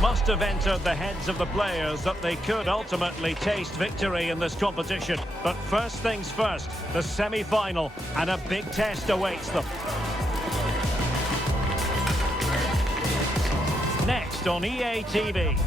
must have entered the heads of the players that they could ultimately taste victory in this competition. But first things first, the semi-final, and a big test awaits them. Next on EA TV.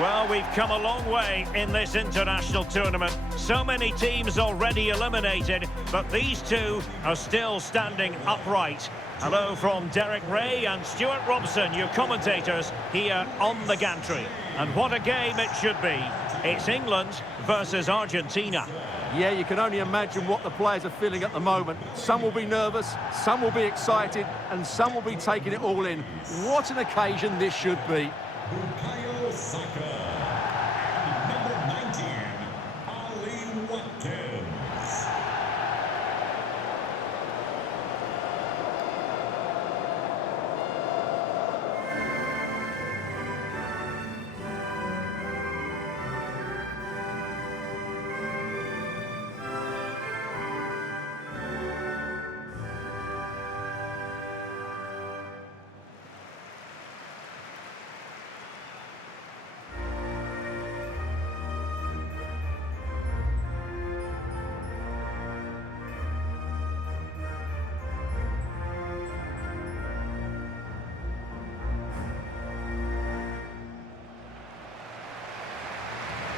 Well, we've come a long way in this international tournament. So many teams already eliminated, but these two are still standing upright. Hello from Derek Ray and Stuart Robson, your commentators here on the gantry. And what a game it should be. It's England versus Argentina. Yeah, you can only imagine what the players are feeling at the moment. Some will be nervous, some will be excited, and some will be taking it all in. What an occasion this should be.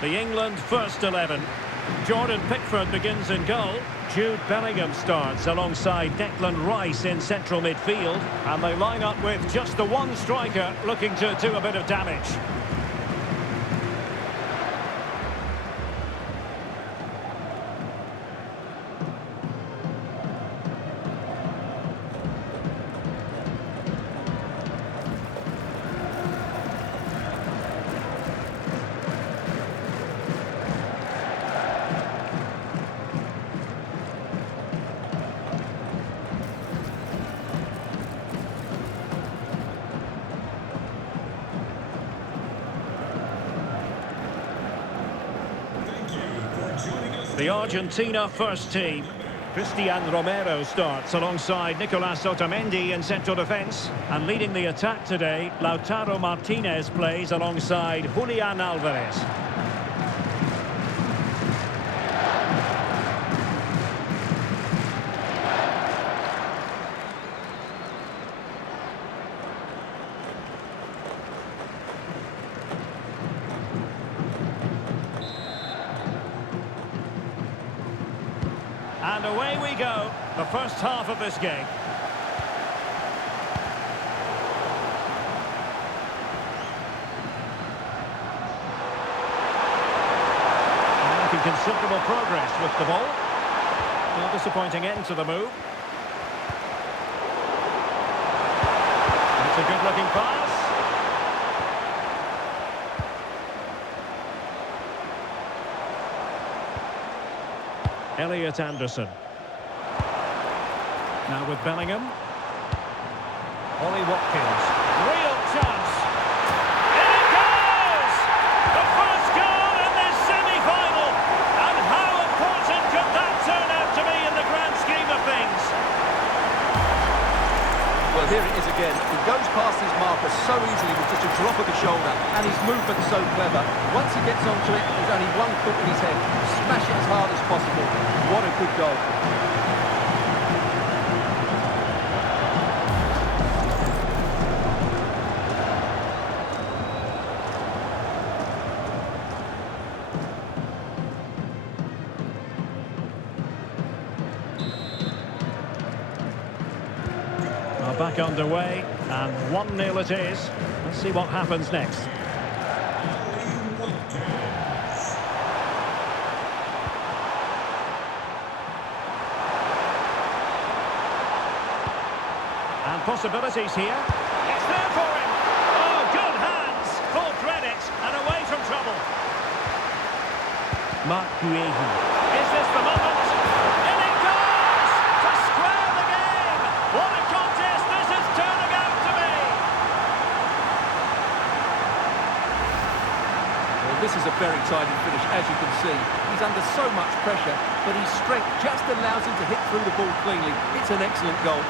The England first 11. Jordan Pickford begins in goal. Jude Bellingham starts alongside Declan Rice in central midfield. And they line up with just the one striker looking to do a bit of damage. The Argentina first team. Christian Romero starts alongside Nicolas Otamendi in central defence. And leading the attack today, Lautaro Martinez plays alongside Julian Alvarez. And away we go, the first half of this game. Making considerable progress with the ball. No disappointing end to the move. It's a good-looking pass. Elliot Anderson. Now with Bellingham. Ollie Watkins. Real chance. In it goes! The first goal in this semi-final. And how important could that turn out to be in the grand scheme of things? Well, here it is again. He goes past his marker so easily with just a drop of the shoulder, and his movement's so clever. Once he gets onto it, there's only one thought in his head. Smash it as hard as possible. What a good goal. Back underway, and 1-0 it is. Let's see what happens next. And possibilities here. It's there for him. Oh, good hands. Full credit, and away from trouble. Mark Guehi. Is this the moment? In it goes! To square the game! What a contest this is turning out to be! Well, this is a very tidy finish, as you can see. He's under so much pressure, but his strength just allows him to hit through the ball cleanly. It's an excellent goal.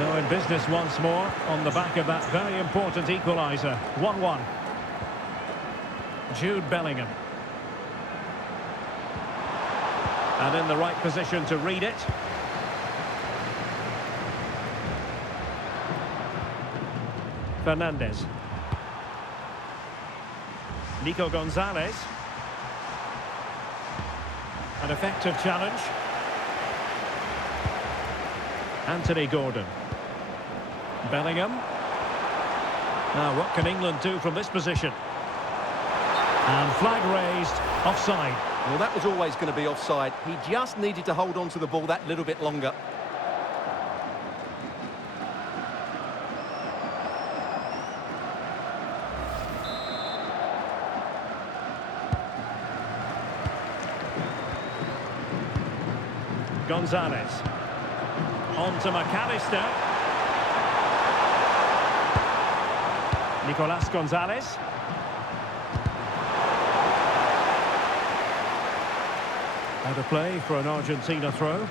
So in business once more on the back of that very important equaliser. 1-1. Jude Bellingham. And in the right position to read it. Fernandez. Nico Gonzalez. An effective challenge. Anthony Gordon. Bellingham. Now, what can England do from this position? And flag raised, offside. Well, that was always going to be offside. He just needed to hold on to the ball that little bit longer. Gonzalez. On to McAllister. Nicolas Gonzalez. Out of play for an Argentina throw.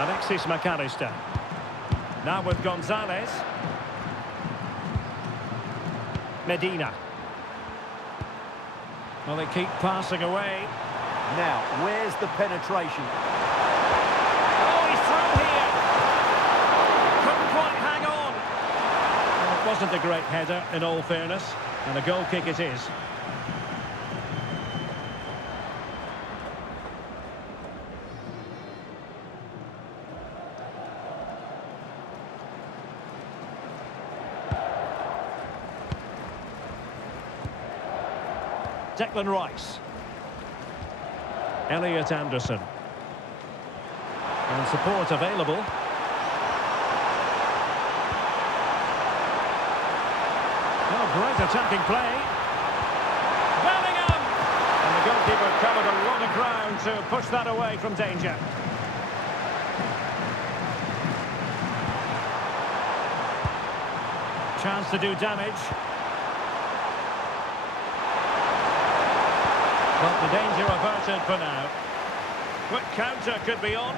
Alexis McAllister. Now with Gonzalez. Medina. Well, they keep passing away. Now, where's the penetration? Oh, he's through here. Couldn't quite hang on. Well, it wasn't a great header, in all fairness. And a goal kick it is. Declan Rice. Elliot Anderson. And support available. Oh, great attacking play. Bellingham! And the goalkeeper covered a lot of ground to push that away from danger. Chance to do damage. But the danger averted for now. Quick counter could be on.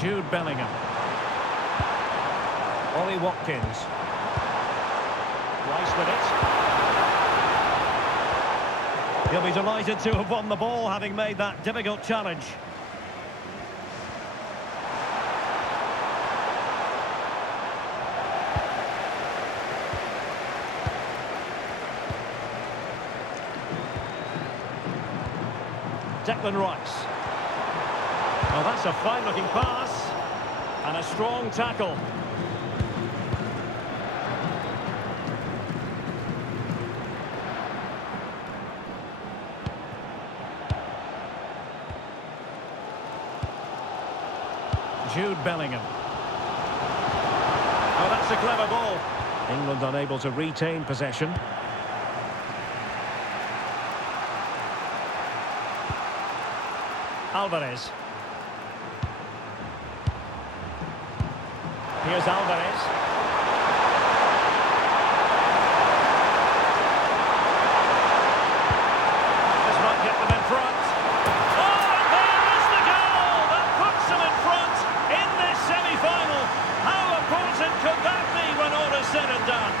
Jude Bellingham. Ollie Watkins. Rice with it. He'll be delighted to have won the ball, having made that difficult challenge. Declan Rice. Well, that's a fine-looking pass. And a strong tackle. Jude Bellingham. Oh, that's a clever ball. England unable to retain possession. Alvarez. Here's Alvarez. This might get them in front. Oh, and there is the goal that puts them in front in this semi-final. How important could that be when all is said and done?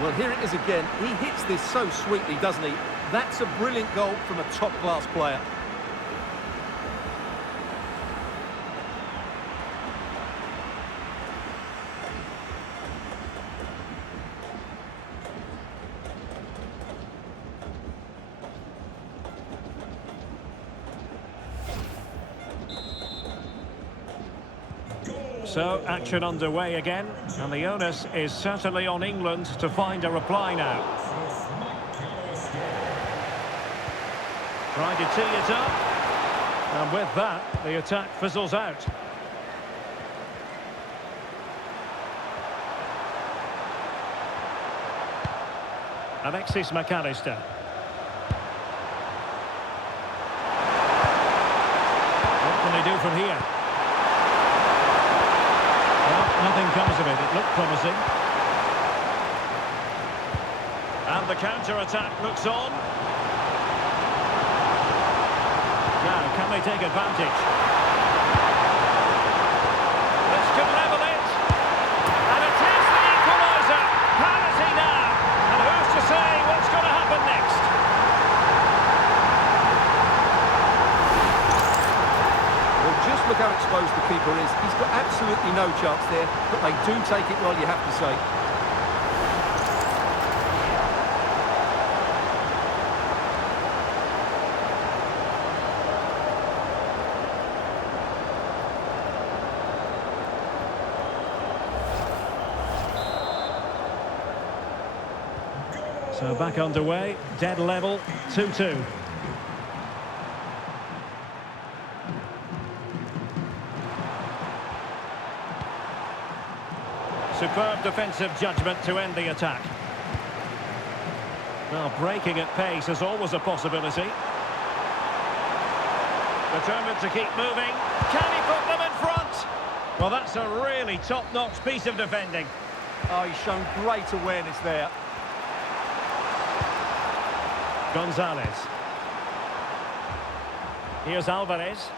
Well, here it is again. He hits this so sweetly, doesn't he? That's a brilliant goal from a top-class player. So, action underway again, and the onus is certainly on England to find a reply now. Trying to tee it up, and with that, the attack fizzles out. Alexis McAllister. What can they do from here? Nothing comes of it. It looked promising. And the counter-attack looks on. Now, can they take advantage? This could level it. And it is the equaliser. Penalty now. And who's to say what's going to happen next? Well, just look how exposed the keeper is. He's got absolutely no chance there, but they do take it well, you have to say. So back underway, dead level, 2-2. Superb defensive judgment to end the attack. Well, breaking at pace is always a possibility. Determined to keep moving. Can he put them in front? Well, that's a really top-notch piece of defending. Oh, he's shown great awareness there. Gonzalez. Here's Alvarez.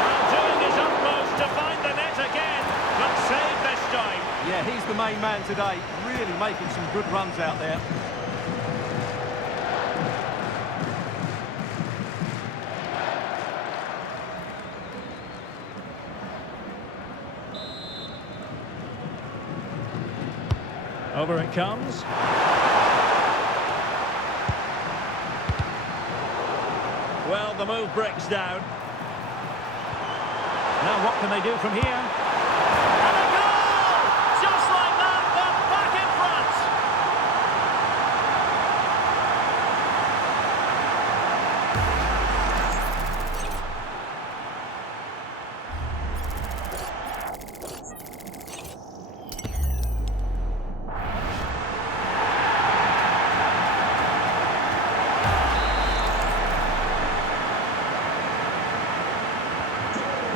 Well, doing his utmost to find the net again, but saved this time. Yeah, he's the main man today, really making some good runs out there. Over it comes. Well, the move breaks down. Now what can they do from here? And a goal! Just like that, they're back in front.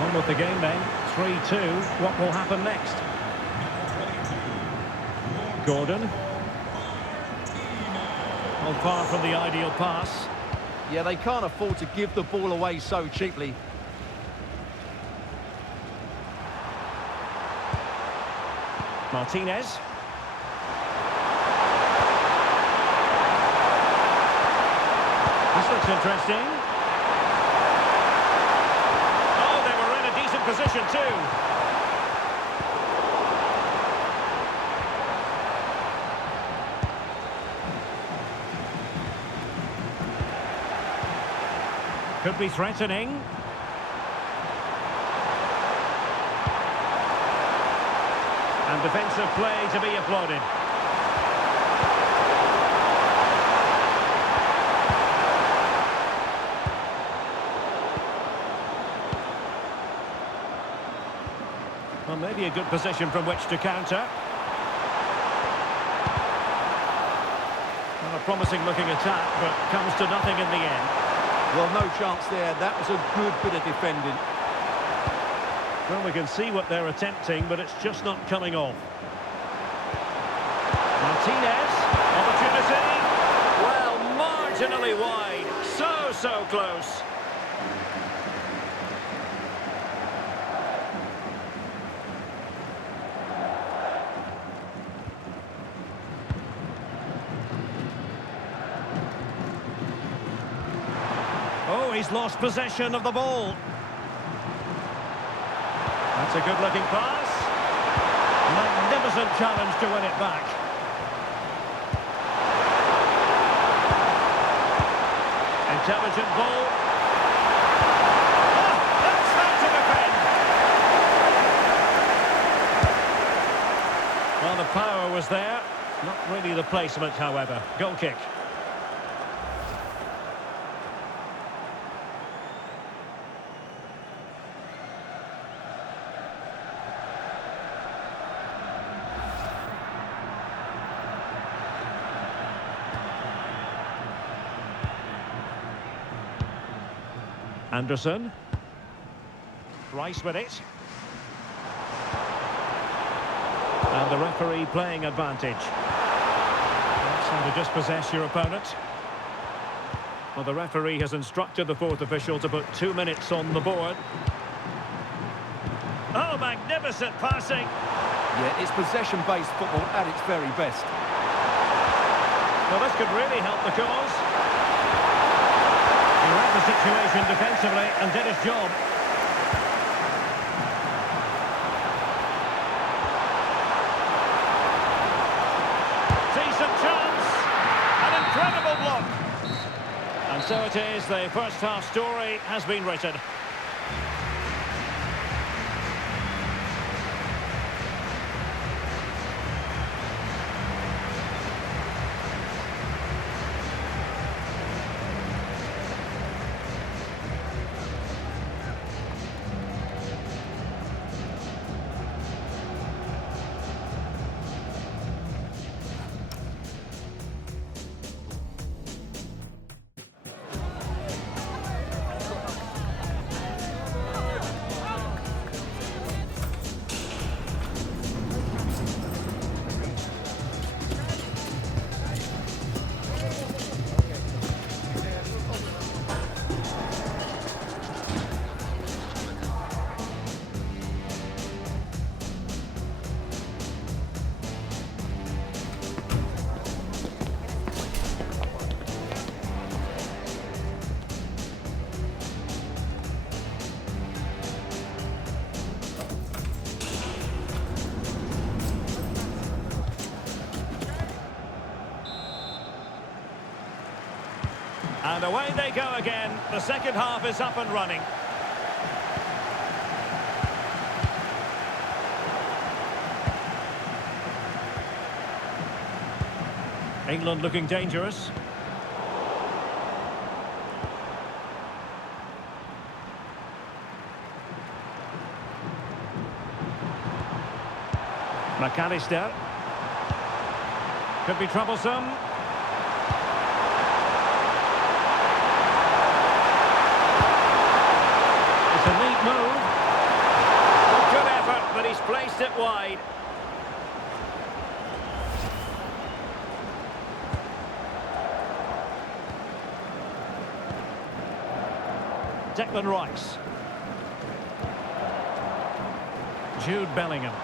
On with the game then, 3-2. What will happen next? Gordon. Well, far from the ideal pass. Yeah, they can't afford to give the ball away so cheaply. Martinez. This looks interesting. Position too. Could be threatening. And defensive play to be applauded. Well, maybe a good position from which to counter. Well, a promising looking attack, but comes to nothing in the end. Well, no chance there. That was a good bit of defending. Well, we can see what they're attempting, but it's just not coming off. Martinez, opportunity. Well, marginally wide. So close. Oh, he's lost possession of the ball. That's a good-looking pass. Magnificent challenge to win it back. Intelligent ball. Oh, that's how to defend. Well, the power was there. Not really the placement, however. Goal kick. Anderson. Rice with it. And the referee playing advantage. That's how to dispossess your opponent. Well, the referee has instructed the fourth official to put 2 minutes on the board. Oh, magnificent passing. Yeah, it's possession-based football at its very best. Well, this could really help the cause. He read the situation defensively and did his job. Decent chance. An incredible block. And so it is, the first half story has been written. And away they go again. The second half is up and running. England looking dangerous. McAllister. Could be troublesome. It's a neat move. Good effort, but he's placed it wide. Declan Rice. Jude Bellingham.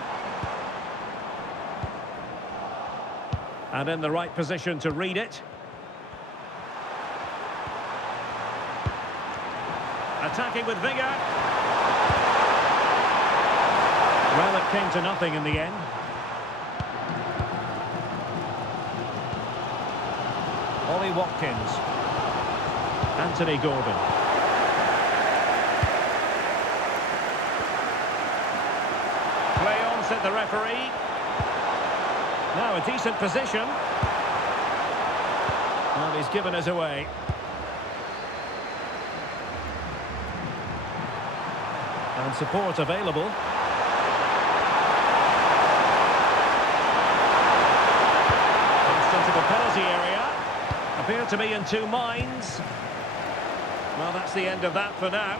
And in the right position to read it. Attacking with vigour. Well, it came to nothing in the end. Ollie Watkins. Anthony Gordon. Play on, said the referee. Now a decent position. Well, he's given us away. And support available. Crossed into the penalty area. Appear to be in two minds. Well, that's the end of that for now.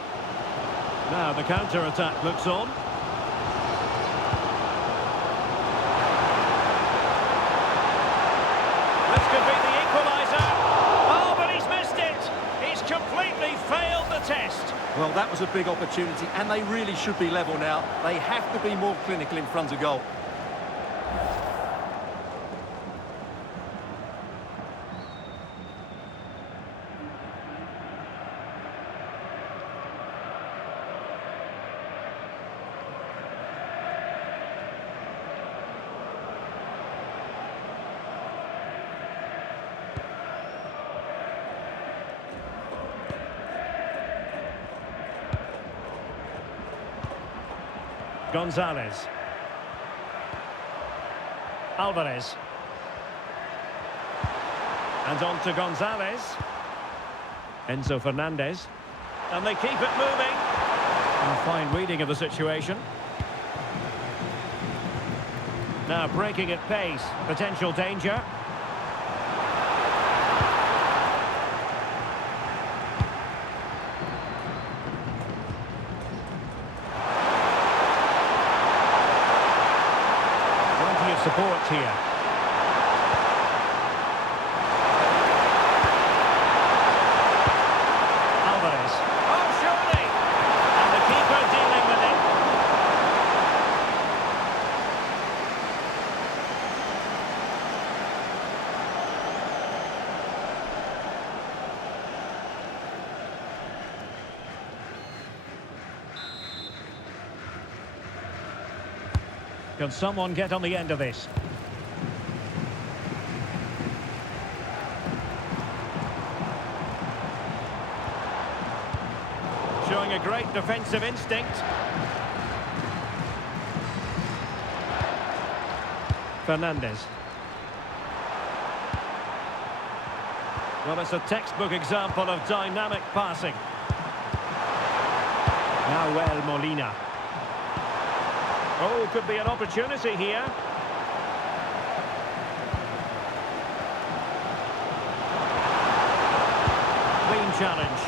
Now the counter-attack looks on. This could be the equaliser. Oh, but he's missed it. He's completely failed the test. Well, that was a big opportunity, and they really should be level now. They have to be more clinical in front of goal. Gonzalez. Alvarez. And on to Gonzalez. Enzo Fernandez. And they keep it moving. A fine reading of the situation. Now breaking at pace. Potential danger. support here. Alvarez. Oh, surely! And the keeper dealing with it. Can someone get on the end of this? Showing a great defensive instinct. Fernandez. Well, it's a textbook example of dynamic passing. Now Molina. Oh, could be an opportunity here. Clean challenge.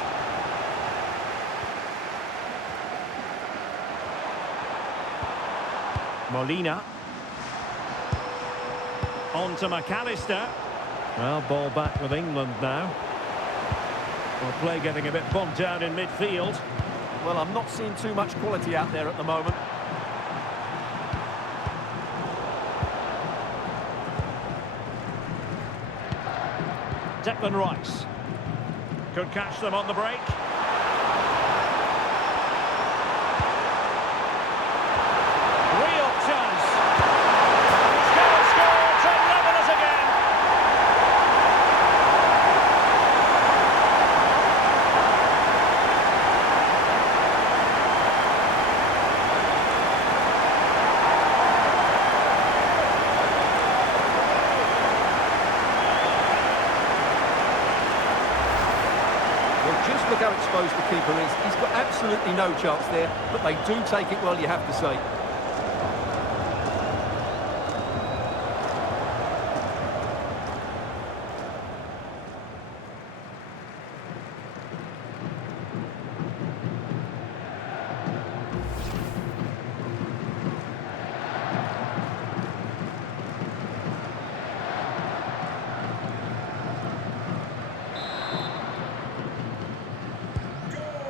Molina. On to McAllister. Well, ball back with England now. Well, play getting a bit bogged down in midfield. Well, I'm not seeing too much quality out there at the moment. Declan Rice. Could catch them on the break. Real chance. He's going to score to level us again. Just look how exposed the keeper is. He's got absolutely no chance there, but they do take it well, you have to say.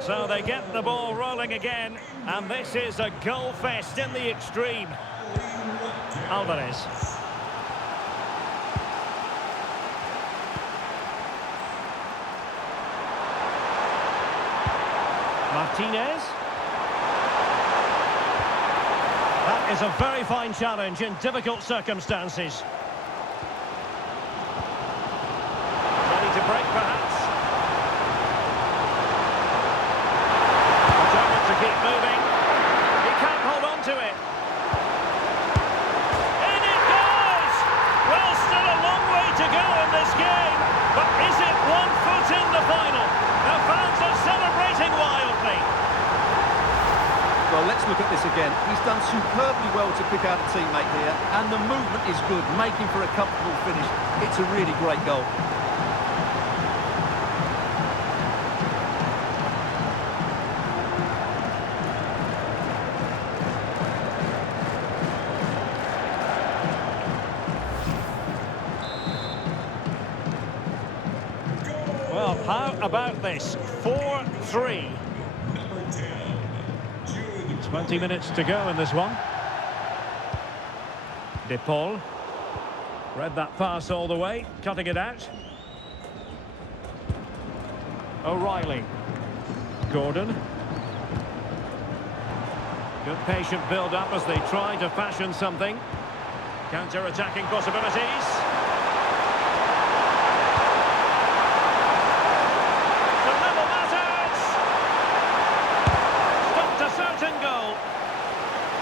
So they get the ball rolling again, and this is a goal fest in the extreme. Alvarez. Martinez. That is a very fine challenge in difficult circumstances. Ready to break, perhaps. Keep moving. He can't hold on to it. In it goes! Well, still a long way to go in this game. But is it 1 foot in the final? The fans are celebrating wildly. Well, let's look at this again. He's done superbly well to pick out a teammate here, and the movement is good, making for a comfortable finish. It's a really great goal. Well, how about this? 4-3. 20 minutes to go in this one. De Paul. Read that pass all the way, cutting it out. O'Reilly. Gordon. Good patient build-up as they try to fashion something. Counter-attacking possibilities.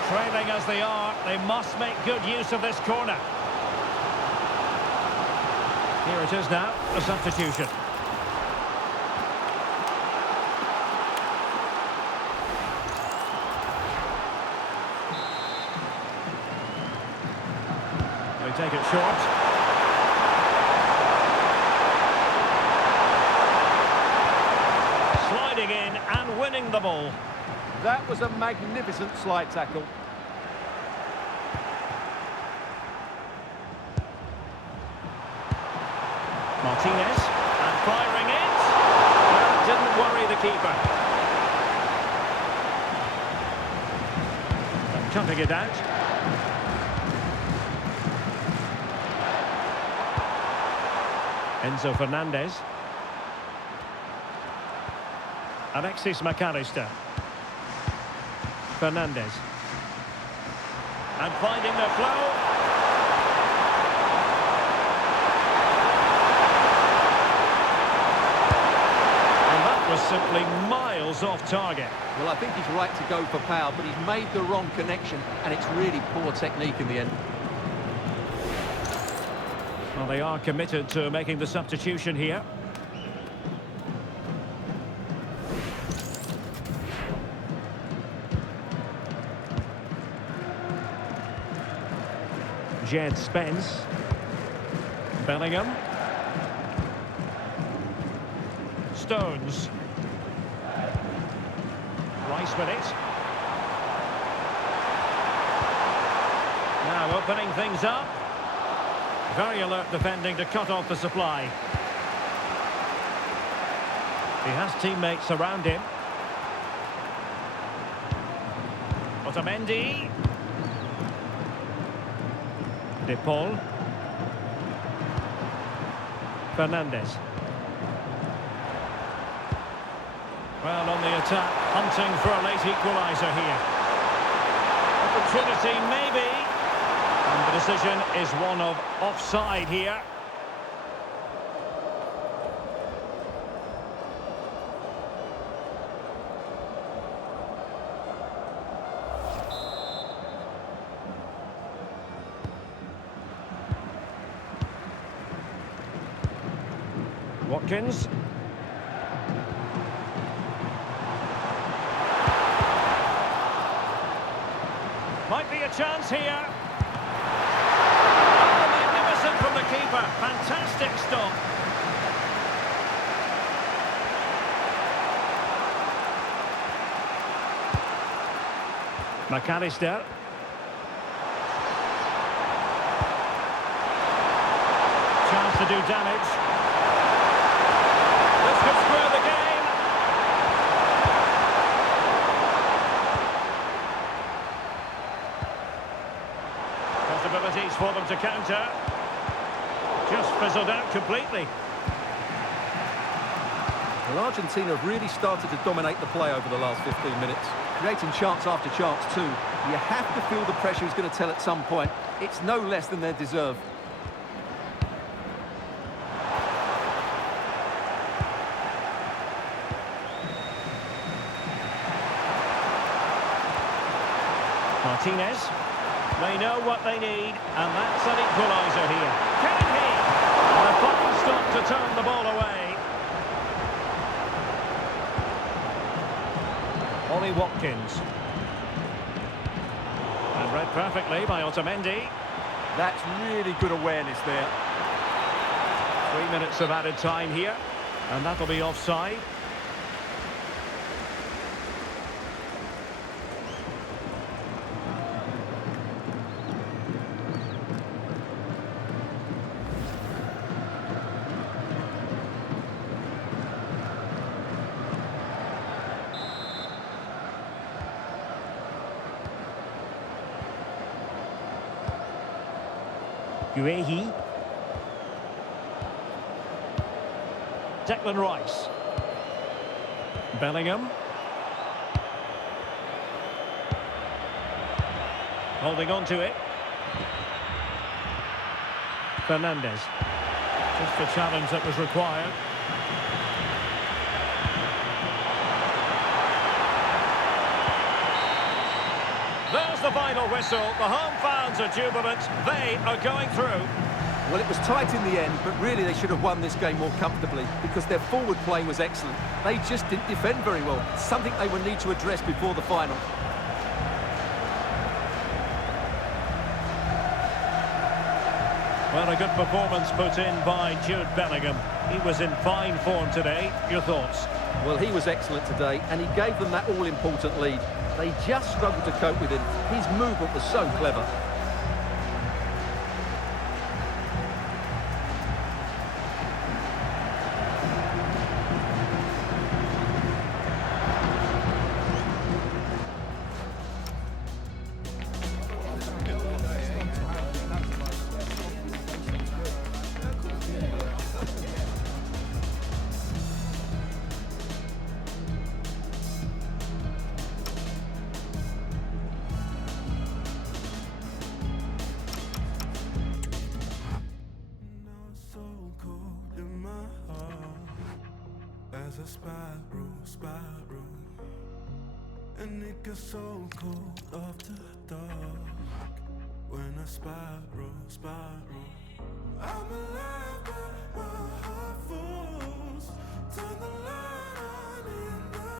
Trailing as they are, they must make good use of this corner. Here it is now, a substitution. They take it short. Sliding in and winning the ball. That was a magnificent slide tackle. Martinez, and firing it. Well, it didn't worry the keeper. And cutting it out. Enzo Fernandez. Alexis McAllister. Fernandez. And finding the flow. And that was simply miles off target. Well, I think he's right to go for power, but he's made the wrong connection, and it's really poor technique in the end. Well, they are committed to making the substitution here. Jed Spence. Bellingham. Stones. Rice with it. Now opening things up. Very alert defending to cut off the supply. He has teammates around him. Otamendi. De Paul. Fernandez. Well, on the attack, hunting for a late equaliser here. Opportunity, maybe. And the decision is one of offside here. Watkins. Might be a chance here. Oh, magnificent from the keeper. Fantastic stop. McAllister. Chance to do damage. This could square the game. Possibilities for them to counter. Just fizzled out completely. Well, Argentina have really started to dominate the play over the last 15 minutes. Creating chance after chance too. You have to feel the pressure is going to tell at some point. It's no less than they deserve. Martinez. They know what they need, and that's an equaliser here. Can he? And a fine stop to turn the ball away. Ollie Watkins. And read perfectly by Otamendi. That's really good awareness there. 3 minutes of added time here, and that'll be offside. Guehi. Declan Rice. Bellingham. Holding on to it. Fernandez. Just the challenge that was required. There's the final whistle. The home fans are jubilant. They are going through. Well, it was tight in the end, but really they should have won this game more comfortably because their forward play was excellent. They just didn't defend very well. Something they will need to address before the final. Well, a good performance put in by Jude Bellingham. He was in fine form today. Your thoughts? Well, he was excellent today, and he gave them that all-important lead. They just struggled to cope with him. His movement was so clever. as I spiral. And it gets so cold after dark when I spiral. I'm